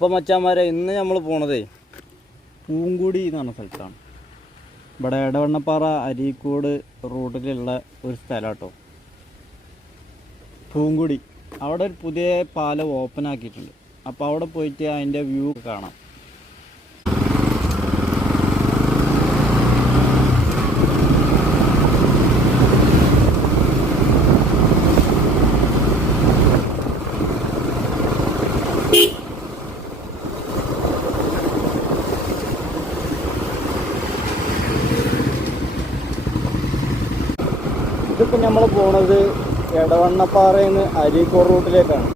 അപ്പോൾ മച്ചാന്മാരെ ഇന്ന് നമ്മൾ പോണത് പൂങ്കുടി എന്ന് പറഞ്ഞ സ്ഥലത്താണ്. ഇവിടെ എടവണ്ണപ്പാറ അരീക്കോട് റൂട്ടിലുള്ള ഒരു സ്ഥലം കേട്ടോ പൂങ്കുടി. അവിടെ ഒരു പുതിയ പാലം ഓപ്പൺ ആക്കിയിട്ടുണ്ട്. അപ്പോൾ അവിടെ പോയിട്ട് അതിന്റെ വ്യൂ കാണാം. നമ്മൾ പോണത് എടവണ്ണപ്പാറയിൽ നിന്ന് അരീക്കോട് റൂട്ടിലേക്കാണ്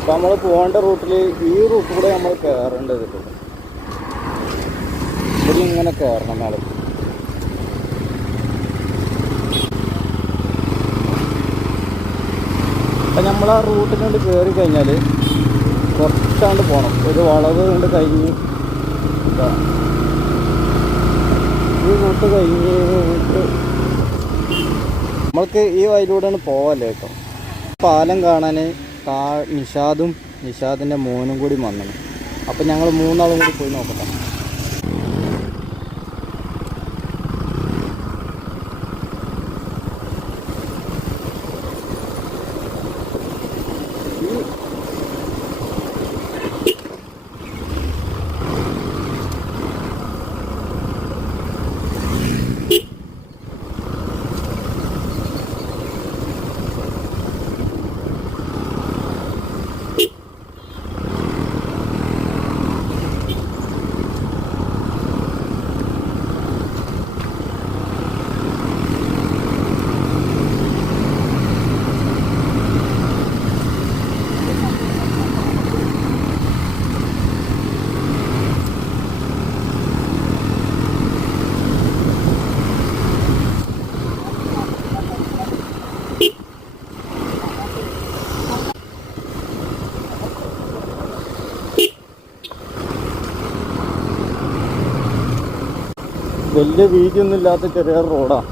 അപ്പോൾ നമ്മൾ പോകേണ്ട റൂട്ടിൽ ഈ റൂട്ട് കൂടെ നമ്മൾ കയറേണ്ടത് ഇവിടെ ഇങ്ങനെ കയറണം മേലെ അപ്പം നമ്മൾ ആ റൂട്ടിനോട് കയറി കഴിഞ്ഞാൽ കുറച്ചാണ്ട് പോകണം ഒരു വളവ് കൊണ്ട് കഴിഞ്ഞ്. ഈ റൂട്ട് കഴിഞ്ഞ് നമ്മൾക്ക് ഈ വഴിയിലൂടെയാണ് പോവല്ലേ കേട്ടോ. പാലം കാണാൻ നിഷാദും നിഷാദിന്റെ മോനും കൂടി വന്നു. അപ്പം ഞങ്ങൾ മൂന്നാളും കൂടി പോയി നോക്കട്ടെ. വലിയ വീതിയൊന്നും ഇല്ലാത്ത ചെറിയ റോഡാണ്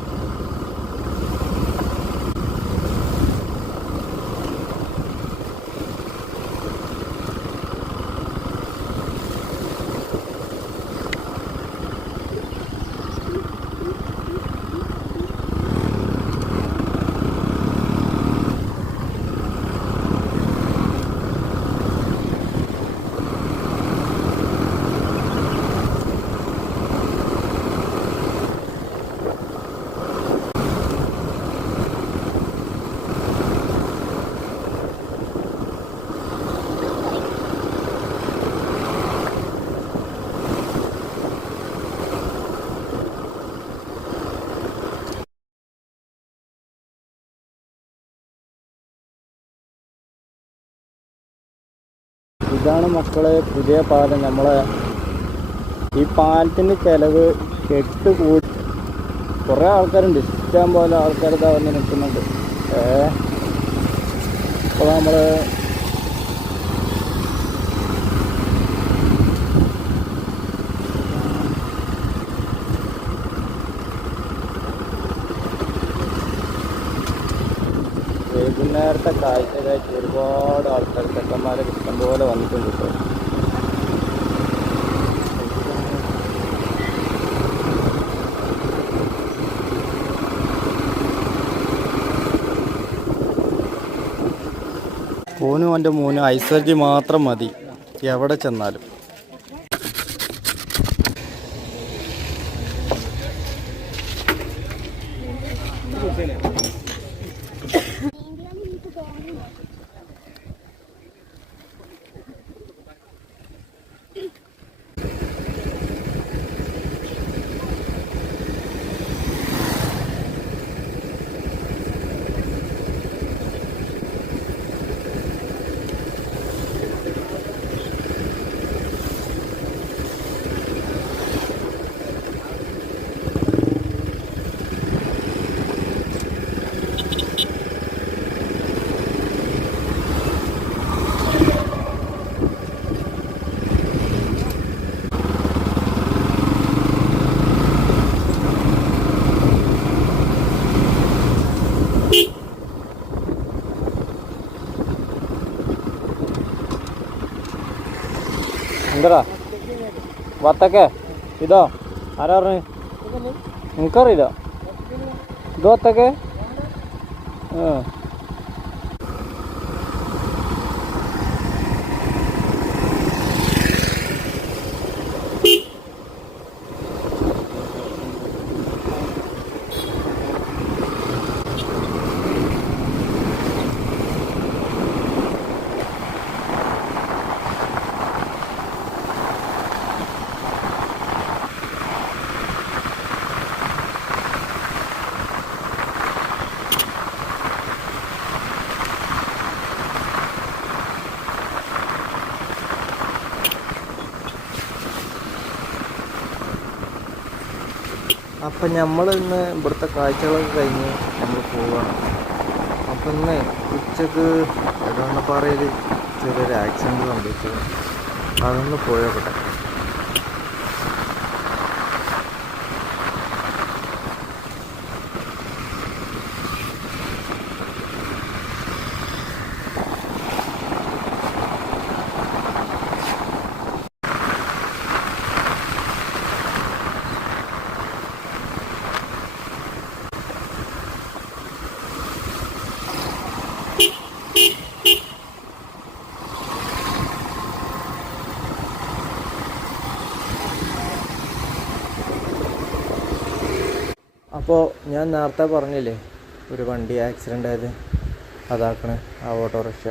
ഇതാണ് മക്കളെ പുതിയ പാലം. നമ്മളെ ഈ പാലത്തിന്റെ ചിലവ് കെട്ട് കൂട്ടി കുറേ ആൾക്കാരുണ്ട്. ഇഷ്ടം പോലെ ആൾക്കാർ ഇതാ വന്ന് നിൽക്കുന്നുണ്ട്. ഏ? അപ്പോൾ നമ്മൾ വൈകുന്നേരത്തെ കാഴ്ചകളായിട്ട് ഒരുപാട് ആൾക്കാർ ചെക്കന്മാരൊക്കെ ഇഷ്ടംപോലെ വന്നിട്ടുണ്ട് കേട്ടോ ഓനും എന്റെ മോനും ഐശ്വര്യ മാത്രം മതി. എവിടെ ചെന്നാലും. എന്താ വത്തക്ക? ഇതോ? ആരാ പറഞ്ഞു? നിനക്കറിയില്ല? ഇത് വത്തക്ക? ആ. അപ്പം നമ്മൾ ഇന്ന് ഇവിടുത്തെ കാഴ്ചകളൊക്കെ കഴിഞ്ഞ് നമ്മൾ പോവുകയാണ് അപ്പം ഇന്ന് ഉച്ചയ്ക്ക് എടവണ്ണപ്പാറയിൽ ചെറിയൊരു ആക്സിഡന്റ് സംഭവിച്ചു അതൊന്ന് പോയോക്കട്ടെ. അപ്പോൾ ഞാൻ നേരത്തെ പറഞ്ഞില്ലേ ഒരു വണ്ടി ആക്സിഡന്റ് ആയത് അതാക്കണേ ആ ഓട്ടോറിക്ഷ.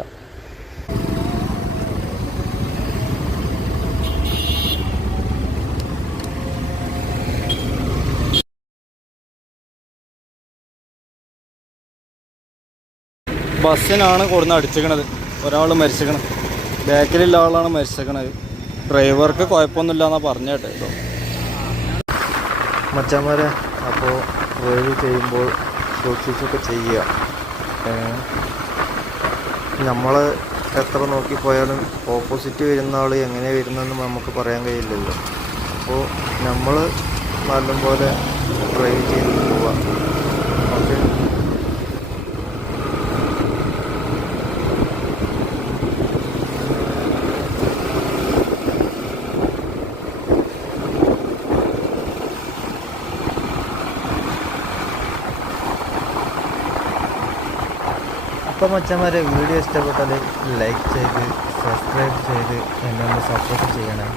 ബസ്സിനാണ് കൊടുന്ന് അടിച്ചിക്കണത്. ഒരാൾ മരിച്ചിരിക്കണത് ബാക്കിലുള്ള ആളാണ് മരിച്ചിക്കണത് ഡ്രൈവർക്ക് കുഴപ്പമൊന്നുമില്ല എന്നാ പറഞ്ഞേട്ടെ മച്ചന്മാരെ അപ്പോൾ ഡ്രൈവ് ചെയ്യുമ്പോൾ സൂക്ഷിച്ചൊക്കെ ചെയ്യുക. നമ്മൾ എത്ര നോക്കിപ്പോയാലും ഓപ്പോസിറ്റ് വരുന്ന ആൾ എങ്ങനെ വരുന്നതെന്ന് നമുക്ക് പറയാൻ കഴിയില്ലല്ലോ. അപ്പോൾ നമ്മൾ നല്ലപോലെ ഡ്രൈവ് ചെയ്ത് പോവുക അപ്പം മച്ചന്മാരെ വീഡിയോ ഇഷ്ടപ്പെട്ടാൽ ലൈക്ക് ചെയ്ത് സബ്സ്ക്രൈബ് ചെയ്ത് എന്നെ ഒന്ന് സപ്പോർട്ട് ചെയ്യണേ.